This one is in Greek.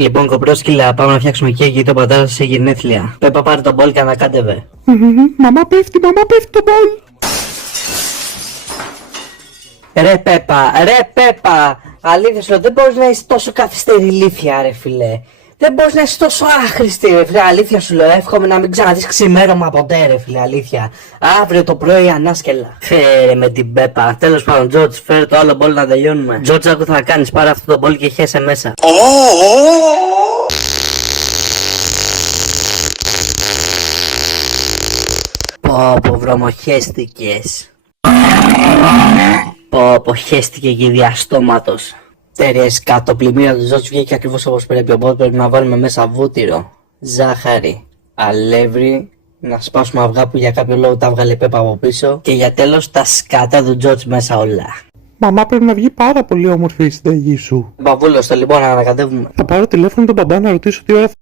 Λοιπόν, κοπρόσκυλα, πάμε να φτιάξουμε κέικ γιατί το πατέρα σε γενέθλια. Πέπα, πάρε τον μπολ και ανακάτευε. Μαμά πέφτει το μπολ. Ρε Πέπα, αλήθεια σου λέω, δεν μπορείς να είσαι τόσο καθυστερή ηλίθια, ρε φιλέ. Δεν μπορείς να είσαι τόσο άχρηστη, ρε φιλέ, αλήθεια σου λέω. Εύχομαι να μην ξαναδείς ξημέρωμα ποτέ, ρε φιλέ, αλήθεια. Αύριο το πρωί ανάσκελα. Φέρε με την Πέπα. Τέλος πάντων, Τζορτζ, φέρε το άλλο μπολ να τελειώνουμε. Τζορτζ, άκου θα κάνεις, πάρε αυτό το μπολ και χέσε μέσα. Πω, βρωμοχέστηκες. Πω, χέστηκε και διαστόματος. Τέρειες κάτω, πλημμύρα του Τζορτζ βγήκε ακριβώς όπως πρέπει, οπότε πρέπει να βάλουμε μέσα βούτυρο, ζάχαρη, αλεύρι, να σπάσουμε αυγά που για κάποιο λόγο τα βγάλε Πέπα από πίσω και για τέλος τα σκάτα του Τζορτζ μέσα όλα. Μαμά, πρέπει να βγει πάρα πολύ όμορφη η συνταγή σου. Παπούλος, το λοιπόν να ανακατεύουμε. Θα πάρω τηλέφωνο τον μπαμπά να ρωτήσω τι ώρα